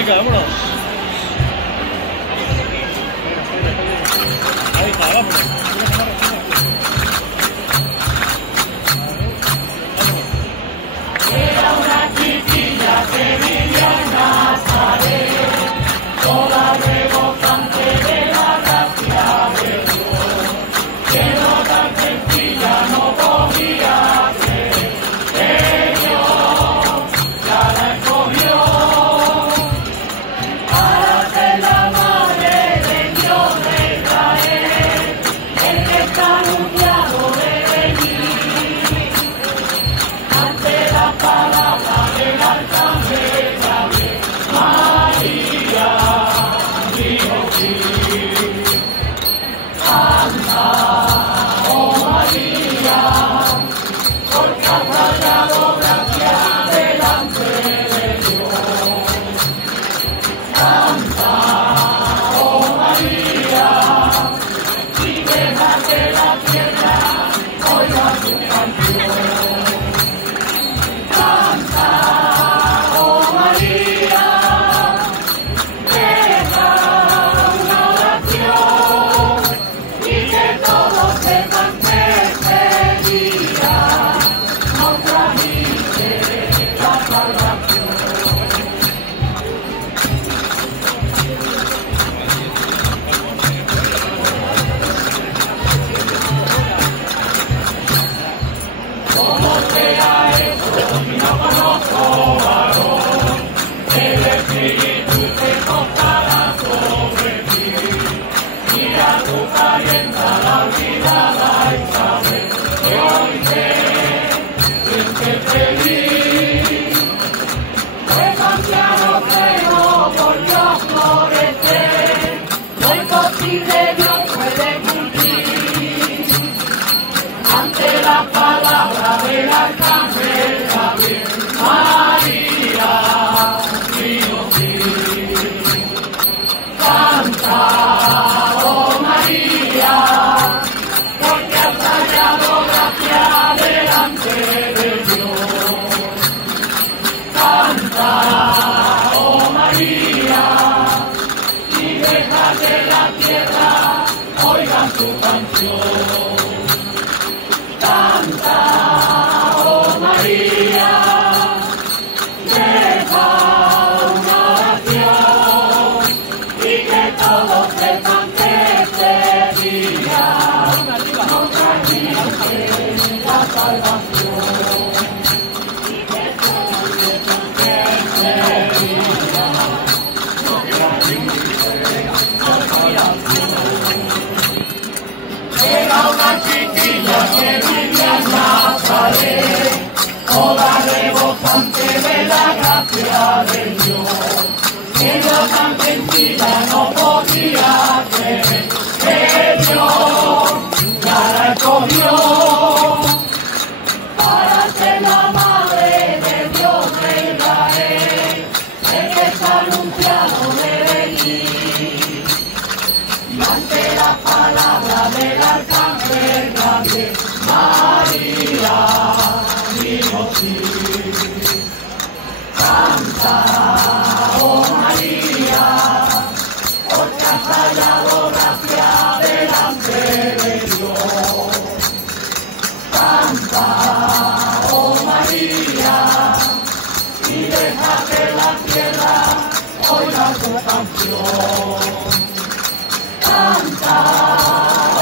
Venga, vámonos. Ahí está, vámonos. Era una chiquilla que vivía en Nazaret, toda rebosante de la gracia de Dios, que no tan sencilla no podía creer, que Dios ya la escogió para ser la madre del Dios de Israel, el que está anunciado de venir. Ante la palabra del arcángel Gabriel, María dijo sí. Canta, oh María, porque has hallado gracia delante de Dios. Canta, oh María, y deja que la tierra oiga tu canción. Canta, oh María, deja una oración y que todos sepan que este día nos trajiste la salvación. Como sea eso, si no conozco varón, el Espíritu se posará sobre ti. Mira tu parienta, la olvidada Isabel, que hoy te siente feliz. El anciano que no volvió a florecer, lo imposible Dios puede cumplir. Ante la palabra del arcángel Gabriel, María dijo sí. Canta, oh María, porque has hallado gracia delante de Dios. Canta, oh María, y deja que la tierra oiga tu canción. Canta, oh María, deja una oración y que todos sepan que este día nos trajiste la salvación. Y que todos sepan que este día nos trajiste la salvación. Era una chiquilla que vivía en Nazaret, toda rebosante de la gracia de Dios. Ella tan sencilla no podía creer que Dios ya la escogió para ser la madre del Dios de Israel, el que está anunciado de venir. Y ante la palabra del arcángel Gabriel, María dijo sí. Canta, oh María, porque has hallado gracia delante de Dios. Canta, oh María, y deja que la tierra oiga tu canción. Canta,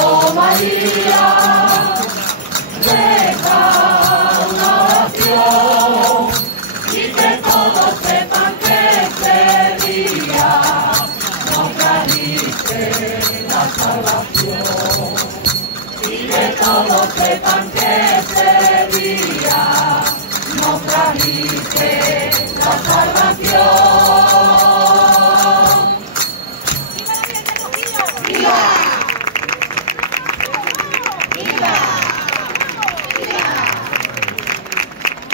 oh María, deja una oración y que todos sepan que este día nos trajiste la salvación. Y que todos sepan que este día nos trajiste la salvación.